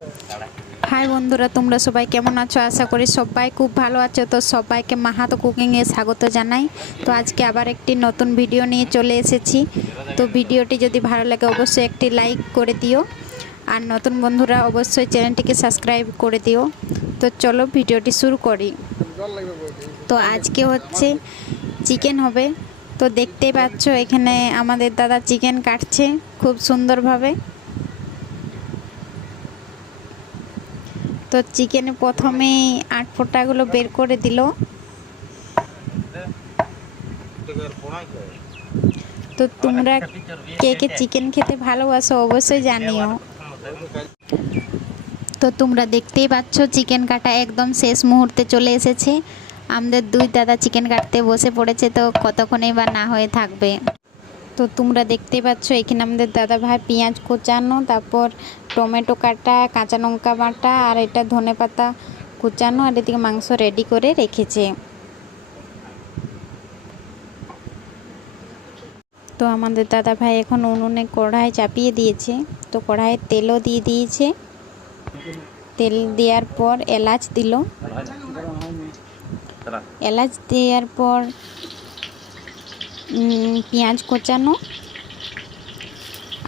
High বন্ধুরা, তোমরা সবাই কেমন আছো? আশা করি সবাই খুব ভালো আছো। তো সবাইকে মাহাতো কুকিংয়ে স্বাগত জানাই। তো আজকে আবার একটি নতুন ভিডিও নিয়ে চলে এসেছি। তো ভিডিওটি যদি ভালো লাগে অবশ্যই একটি লাইক করে দিও, আর নতুন বন্ধুরা অবশ্যই চ্যানেলটিকে সাবস্ক্রাইব করে দিও। তো চলো ভিডিওটি শুরু করি। তো আজকে হচ্ছে চিকেন হবে। তো দেখতেই পাচ্ছ এখানে আমাদের দাদা চিকেন কাটছে খুব সুন্দরভাবে। তো চিকেনে প্রথমে আট ফোঁটাগুলো বের করে দিল। তো তোমরা কে কে চিকেন খেতে ভালোবাসো অবশ্যই জানিও। তো তোমরা দেখতেই পাচ্ছ চিকেন কাটা একদম শেষ মুহূর্তে চলে এসেছে। আমাদের দুই দাদা চিকেন কাটতে বসে পড়েছে, তো কতক্ষণেই বা না হয়ে থাকবে। তো তোমরা দেখতেই পাচ্ছ এখানে আমাদের দাদা ভাই পেঁয়াজ কুচানো, তারপর টমেটো কাটা, কাঁচা লঙ্কা বাটা, আর এটা ধনেপাতা কুচানো, আর এদিকে মাংস রেডি করে রেখেছে। তো আমাদের দাদা ভাই এখন উনুনে কড়াই চাপিয়ে দিয়েছে। তো কড়াইয়ে তেলও দিয়ে দিয়েছে। তেল দেওয়ার পর এলাচ দিল। এলাচ দেওয়ার পর পেঁয়াজ কুচানো,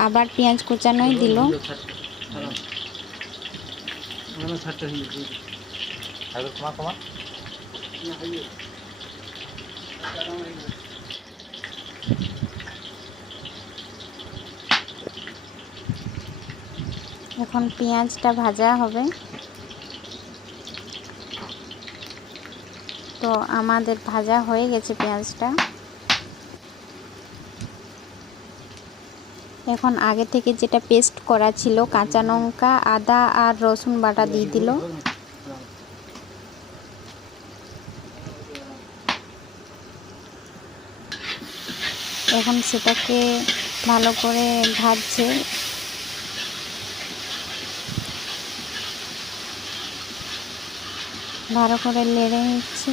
আবার পেঁয়াজ কুচানোই দিল। এখন পেঁয়াজটা ভাজা হবে। তো আমাদের ভাজা হয়ে গেছে পেঁয়াজটা। এখন আগে থেকে যেটা পেস্ট করা ছিল কাঁচা লঙ্কা, আদা আর রসুন বাটা দিয়ে দিল। এখন সেটাকে ভালো করে ভাজছে। ভালো করে নেড়ে নিচ্ছে।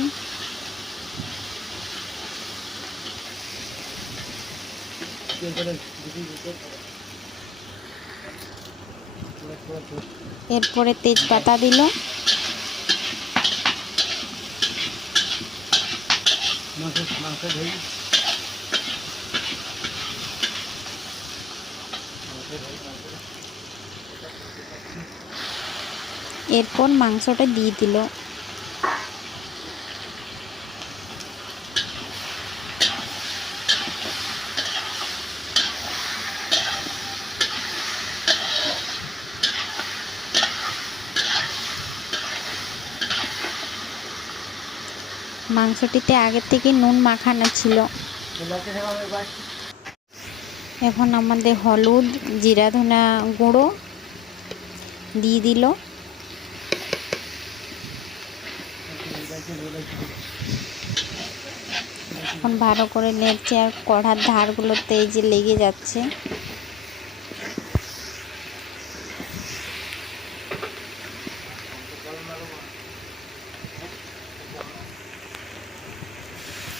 এরপরে তেজপাতা দিল। এরপর মাংসটা দিয়ে দিল। মাংসটিতে আগে থেকে নুন মাখানো ছিল। এখন আমাদের হলুদ, জিরা ধনা গুঁড়ো দিয়ে দিল। এখন ভালো করে নেড়ছে, আর কড়ার ধারগুলোতে এই যে লেগে যাচ্ছে।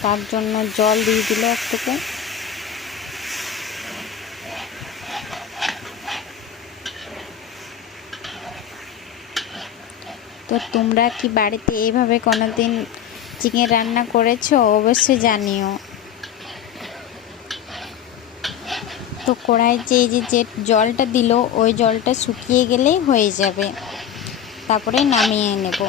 তার জন্য জল দিয়ে দিল একটুকু। তো তোমরা কি বাড়িতে এইভাবে কোনোদিন চিকেন রান্না করেছো অবশ্যই জানিও। তো কড়াইতে এই যে জলটা দিল ওই জলটা শুকিয়ে গেলেই হয়ে যাবে, তারপরে নামিয়ে নেব।